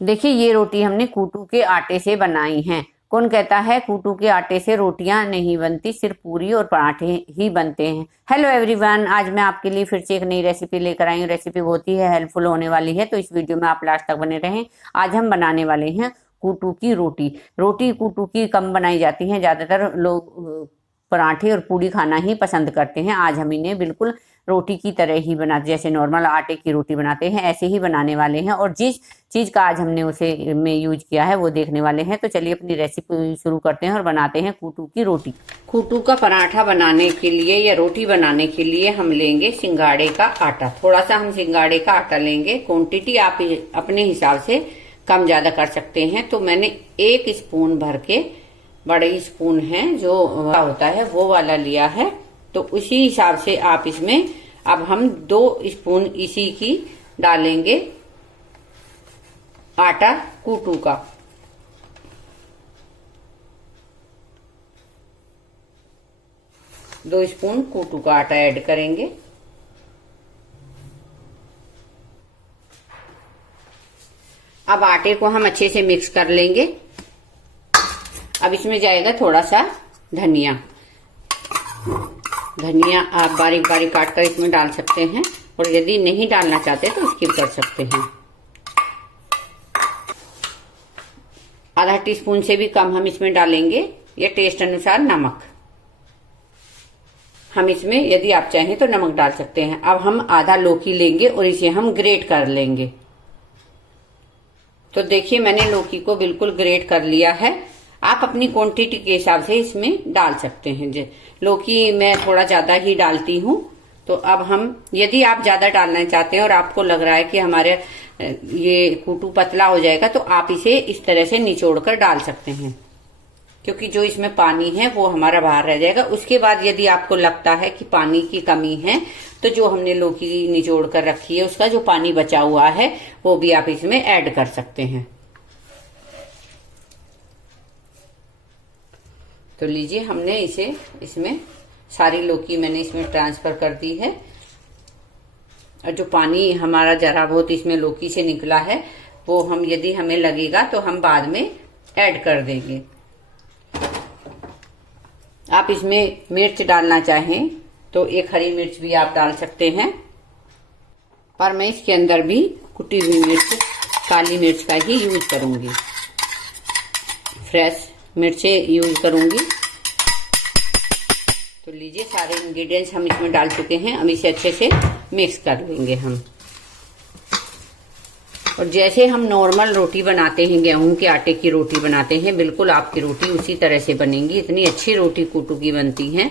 देखिए ये रोटी हमने कूटू के आटे से बनाई है। कौन कहता है कूटू के आटे से रोटियां नहीं बनती, सिर्फ पूरी और पराठे ही बनते हैं। हेलो एवरीवन, आज मैं आपके लिए फिर से एक नई रेसिपी लेकर आई हूँ। रेसिपी बहुत ही हेल्पफुल होने वाली है, तो इस वीडियो में आप लास्ट तक बने रहें। आज हम बनाने वाले हैं कूटू की रोटी। रोटी कूटू की कम बनाई जाती है, ज़्यादातर लोग पराठे और पूड़ी खाना ही पसंद करते हैं। आज हम इन्हें बिल्कुल रोटी की तरह ही बनाते, जैसे नॉर्मल आटे की रोटी बनाते हैं ऐसे ही बनाने वाले हैं। और जिस चीज़ का आज हमने उसे में यूज किया है वो देखने वाले हैं। तो चलिए अपनी रेसिपी शुरू करते हैं और बनाते हैं कूटू की रोटी। कूटू का पराठा बनाने के लिए या रोटी बनाने के लिए हम लेंगे सिंगाड़े का आटा। थोड़ा सा हम सिंगाड़े का आटा लेंगे। क्वांटिटी आप अपने हिसाब से कम ज्यादा कर सकते हैं। तो मैंने 1 स्पून भर के, बड़े स्पून है जो होता है वो वाला लिया है, तो उसी हिसाब से आप इसमें अब हम 2 स्पून इसी की डालेंगे आटा कूटू का। दो स्पून कूटू का आटा ऐड करेंगे। अब आटे को हम अच्छे से मिक्स कर लेंगे। अब इसमें जाएगा थोड़ा सा धनिया। धनिया आप बारीक बारीक काट कर इसमें डाल सकते हैं, और यदि नहीं डालना चाहते तो स्किप कर सकते हैं। आधा टीस्पून से भी कम हम इसमें डालेंगे, या टेस्ट अनुसार नमक। हम इसमें यदि आप चाहें तो नमक डाल सकते हैं। अब हम आधा लौकी लेंगे और इसे हम ग्रेट कर लेंगे। तो देखिए मैंने लौकी को बिल्कुल ग्रेट कर लिया है। आप अपनी क्वांटिटी के हिसाब से इसमें डाल सकते हैं। लौकी मैं थोड़ा ज्यादा ही डालती हूँ। तो अब हम, यदि आप ज्यादा डालना चाहते हैं और आपको लग रहा है कि हमारे ये कूटू पतला हो जाएगा, तो आप इसे इस तरह से निचोड़ कर डाल सकते हैं, क्योंकि जो इसमें पानी है वो हमारा बाहर रह जाएगा। उसके बाद यदि आपको लगता है कि पानी की कमी है, तो जो हमने लौकी निचोड़ कर रखी है उसका जो पानी बचा हुआ है वो भी आप इसमें ऐड कर सकते हैं। तो लीजिए, हमने इसे इसमें सारी लौकी मैंने इसमें ट्रांसफर कर दी है। और जो पानी हमारा जरा बहुत इसमें लौकी से निकला है वो हम, यदि हमें लगेगा तो हम बाद में ऐड कर देंगे। आप इसमें मिर्च डालना चाहें तो 1 हरी मिर्च भी आप डाल सकते हैं, पर मैं इसके अंदर भी कुटी हुई मिर्च, काली मिर्च का ही यूज करूंगी। फ्रेश मिर्चें यूज करूंगी। तो लीजिए, सारे इंग्रेडिएंट्स हम इसमें डाल चुके हैं। अब इसे अच्छे से मिक्स कर लेंगे हम। और जैसे हम नॉर्मल रोटी बनाते हैं, गेहूं के आटे की रोटी बनाते हैं, बिल्कुल आपकी रोटी उसी तरह से बनेगी। इतनी अच्छी रोटी कूटू की बनती है।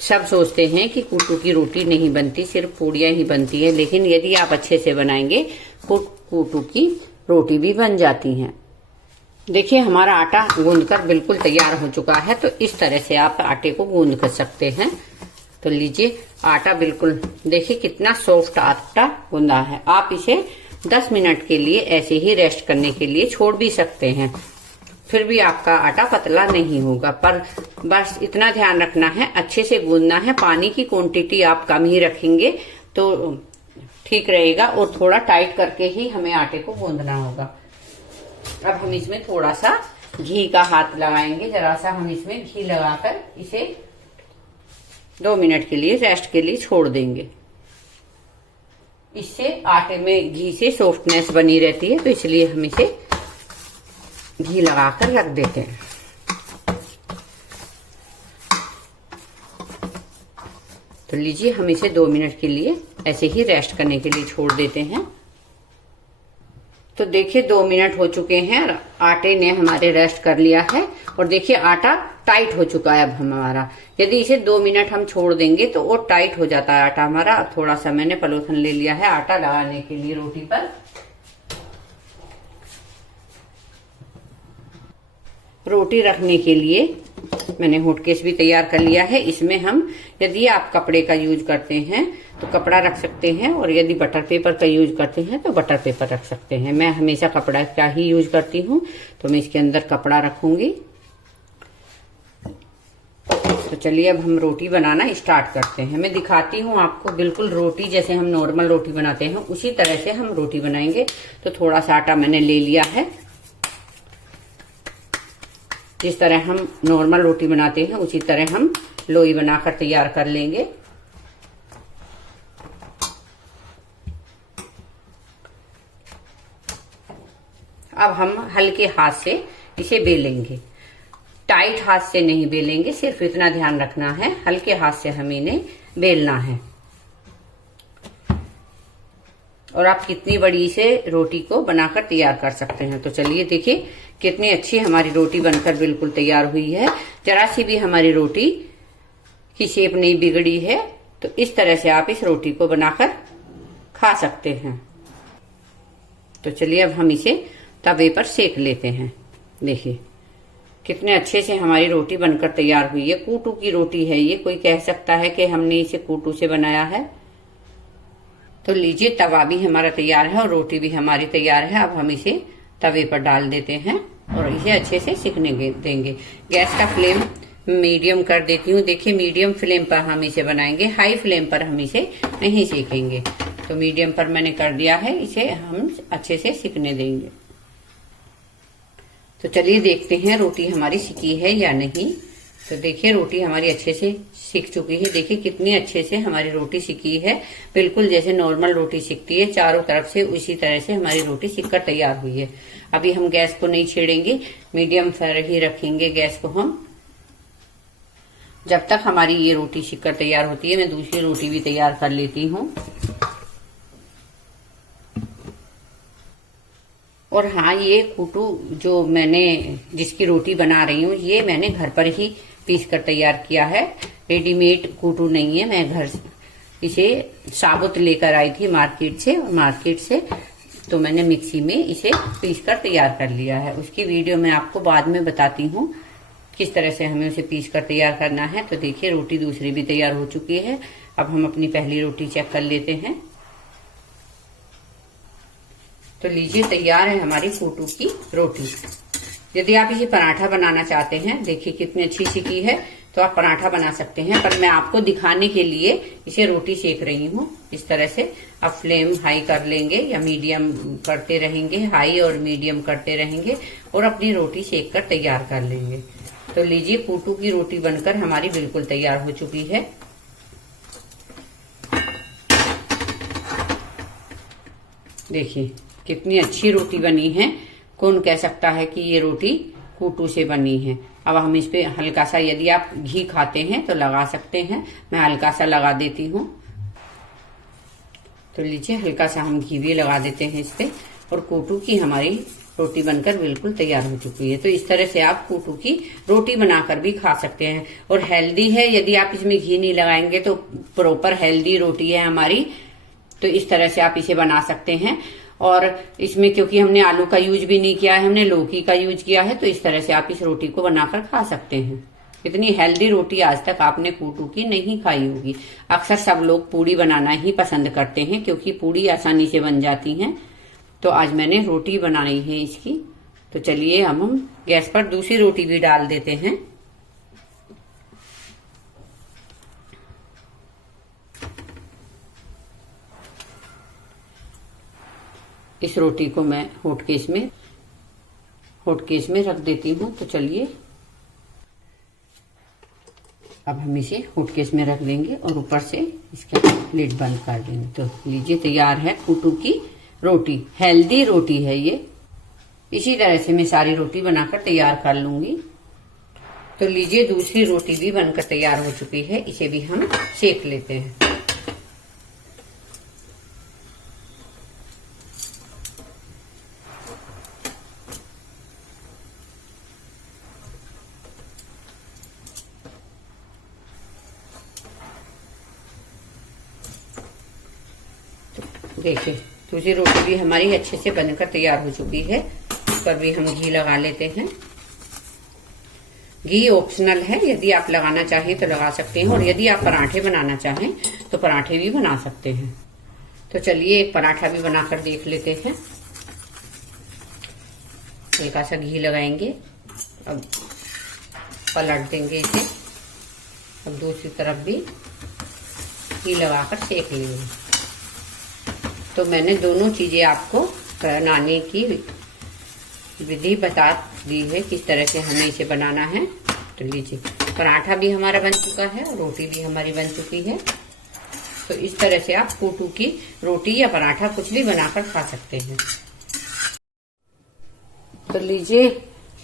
सब सोचते हैं कि कूटू की रोटी नहीं बनती, सिर्फ पूड़ियां ही बनती है, लेकिन यदि आप अच्छे से बनाएंगे कूटू की रोटी भी बन जाती है। देखिए हमारा आटा गूंदकर बिल्कुल तैयार हो चुका है। तो इस तरह से आप आटे को गूंद कर सकते हैं। तो लीजिए, आटा बिल्कुल, देखिए कितना सॉफ्ट आटा गूंदा है। आप इसे 10 मिनट के लिए ऐसे ही रेस्ट करने के लिए छोड़ भी सकते हैं, फिर भी आपका आटा पतला नहीं होगा। पर बस इतना ध्यान रखना है, अच्छे से गूंदना है। पानी की क्वांटिटी आप कम ही रखेंगे तो ठीक रहेगा, और थोड़ा टाइट करके ही हमें आटे को गूंदना होगा। अब हम इसमें थोड़ा सा घी का हाथ लगाएंगे। जरा सा हम इसमें घी लगाकर इसे 2 मिनट के लिए रेस्ट के लिए छोड़ देंगे। इससे आटे में घी से सॉफ्टनेस बनी रहती है, तो इसलिए हम इसे घी लगाकर रख देते हैं। तो लीजिए, हम इसे 2 मिनट के लिए ऐसे ही रेस्ट करने के लिए छोड़ देते हैं। तो देखिए 2 मिनट हो चुके हैं, आटे ने हमारे रेस्ट कर लिया है। और देखिए आटा टाइट हो चुका है अब हमारा। यदि इसे 2 मिनट हम छोड़ देंगे तो वो टाइट हो जाता है आटा हमारा। अब थोड़ा सा मैंने पलोथन ले लिया है आटा लगाने के लिए रोटी पर। रोटी रखने के लिए मैंने हॉटकेस भी तैयार कर लिया है। इसमें हम, यदि आप कपड़े का यूज करते हैं तो कपड़ा रख सकते हैं, और यदि बटर पेपर का यूज करते हैं तो बटर पेपर रख सकते हैं। मैं हमेशा कपड़ा का ही यूज करती हूँ, तो मैं इसके अंदर कपड़ा रखूंगी। तो चलिए अब हम रोटी बनाना स्टार्ट करते हैं। मैं दिखाती हूँ आपको, बिल्कुल रोटी जैसे हम नॉर्मल रोटी बनाते हैं उसी तरह से हम रोटी बनाएंगे। तो थोड़ा सा आटा मैंने ले लिया है, जिस तरह हम नॉर्मल रोटी बनाते हैं उसी तरह हम लोई बनाकर तैयार कर लेंगे। अब हम हल्के हाथ से इसे बेलेंगे, टाइट हाथ से नहीं बेलेंगे, सिर्फ इतना ध्यान रखना है हल्के हाथ से हमें इन्हें बेलना है। और आप कितनी बड़ी से रोटी को बनाकर तैयार कर सकते हैं। तो चलिए देखिए कितनी अच्छी हमारी रोटी बनकर बिल्कुल तैयार हुई है। जरा सी भी हमारी रोटी की शेप नहीं बिगड़ी है। तो इस तरह से आप इस रोटी को बनाकर खा सकते हैं। तो चलिए अब हम इसे तवे पर सेक लेते हैं। देखिए कितने अच्छे से हमारी रोटी बनकर तैयार हुई है। कूटू की रोटी है ये, कोई कह सकता है कि हमने इसे कूटू से बनाया है। तो लीजिए तवा भी हमारा तैयार है और रोटी भी हमारी तैयार है। अब हम इसे तवे पर डाल देते हैं और इसे अच्छे से सिकने देंगे। गैस का फ्लेम मीडियम कर देती हूँ। देखिए मीडियम फ्लेम पर हम इसे बनाएंगे, हाई फ्लेम पर हम इसे नहीं सेकेंगे। तो मीडियम पर मैंने कर दिया है, इसे हम अच्छे से सिकने देंगे। तो चलिए देखते हैं रोटी हमारी सिकी है या नहीं। तो देखिए रोटी हमारी अच्छे से सिक चुकी है। देखिए कितनी अच्छे से हमारी रोटी सिकी है, बिल्कुल जैसे नॉर्मल रोटी सिकती है चारों तरफ से, उसी तरह से हमारी रोटी सिककर तैयार हुई है। अभी हम गैस को नहीं छेड़ेंगे, मीडियम पर ही रखेंगे गैस को हम। जब तक हमारी ये रोटी सिककर तैयार होती है मैं दूसरी रोटी भी तैयार कर लेती हूँ। और हाँ, ये कूटू जो मैंने जिसकी रोटी बना रही हूँ ये मैंने घर पर ही पीस कर तैयार किया है, रेडीमेड कूटू नहीं है। मैं घर इसे साबुत लेकर आई थी मार्केट से तो मैंने मिक्सी में इसे पीस कर तैयार कर लिया है। उसकी वीडियो मैं आपको बाद में बताती हूँ किस तरह से हमें उसे पीस कर तैयार करना है। तो देखिए रोटी दूसरी भी तैयार हो चुकी है। अब हम अपनी पहली रोटी चेक कर लेते हैं। तो लीजिए तैयार है हमारी कूटू की रोटी। यदि आप इसे पराठा बनाना चाहते हैं, देखिए कितनी अच्छी सिकी है, तो आप पराठा बना सकते हैं। पर मैं आपको दिखाने के लिए इसे रोटी सेक रही हूँ इस तरह से। आप फ्लेम हाई कर लेंगे या मीडियम करते रहेंगे, हाई और मीडियम करते रहेंगे और अपनी रोटी सेक कर तैयार कर लेंगे। तो लीजिए कूटू की रोटी बनकर हमारी बिल्कुल तैयार हो चुकी है। देखिए कितनी अच्छी रोटी बनी है। कौन कह सकता है कि ये रोटी कूटू से बनी है। अब हम इस पे हल्का सा, यदि आप घी खाते हैं तो लगा सकते हैं, मैं हल्का सा लगा देती हूँ। तो लीजिए हल्का सा हम घी भी लगा देते हैं इस पे और कूटू की हमारी रोटी बनकर बिल्कुल तैयार हो चुकी है। तो इस तरह से आप कूटू की रोटी बनाकर भी खा सकते हैं और हेल्दी है। यदि आप इसमें घी नहीं लगाएंगे तो प्रॉपर हेल्दी रोटी है हमारी। तो इस तरह से आप इसे बना सकते हैं। और इसमें क्योंकि हमने आलू का यूज भी नहीं किया है, हमने लौकी का यूज किया है, तो इस तरह से आप इस रोटी को बनाकर खा सकते हैं। इतनी हेल्दी रोटी आज तक आपने कूटू की नहीं खाई होगी। अक्सर सब लोग पूड़ी बनाना ही पसंद करते हैं क्योंकि पूड़ी आसानी से बन जाती हैं। तो आज मैंने रोटी बनाई है इसकी। तो चलिए हम गैस पर दूसरी रोटी भी डाल देते हैं। इस रोटी को मैं हॉटकेस में रख देती हूँ। तो चलिए अब हम इसे हॉटकेस में रख देंगे और ऊपर से इसका लिड बंद कर देंगे। तो लीजिए तैयार है कूटू की रोटी। हेल्दी रोटी है ये। इसी तरह से मैं सारी रोटी बनाकर तैयार कर लूंगी। तो लीजिए दूसरी रोटी भी बनकर तैयार हो चुकी है, इसे भी हम सेक लेते हैं। देखिए दूसरी रोटी भी हमारी अच्छे से बनकर तैयार हो चुकी है। इस पर भी हम घी लगा लेते हैं। घी ऑप्शनल है, यदि आप लगाना चाहें तो लगा सकते हैं और यदि आप पराठे बनाना चाहें तो पराठे भी बना सकते हैं। तो चलिए एक पराठा भी बनाकर देख लेते हैं। हल्का सा घी लगाएंगे, अब पलट देंगे इसे। अब दूसरी तरफ भी घी लगाकर सेक लेंगे। तो मैंने दोनों चीजें आपको बनाने की विधि बता दी है, किस तरह से हमें इसे बनाना है। तो लीजिए, पराठा भी हमारा बन चुका है और रोटी भी हमारी बन चुकी है। तो इस तरह से आप कूटू की रोटी या पराठा कुछ भी बनाकर खा सकते हैं। तो लीजिए,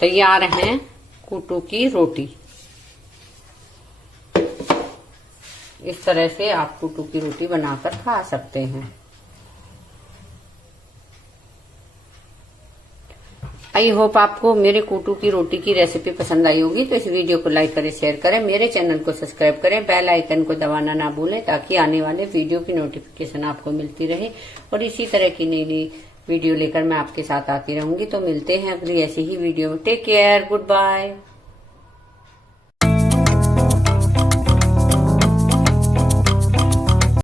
तैयार है कूटू की रोटी। इस तरह से आप कूटू की रोटी बनाकर खा सकते हैं। आई होप आपको मेरे कूटू की रोटी की रेसिपी पसंद आई होगी। तो इस वीडियो को लाइक करें, शेयर करें, मेरे चैनल को सब्सक्राइब करें, बेल आइकन को दबाना ना भूलें, ताकि आने वाले वीडियो की नोटिफिकेशन आपको मिलती रहे। और इसी तरह की नई नई वीडियो लेकर मैं आपके साथ आती रहूंगी। तो मिलते हैं अगली ऐसी ही वीडियो में। Take care, good bye.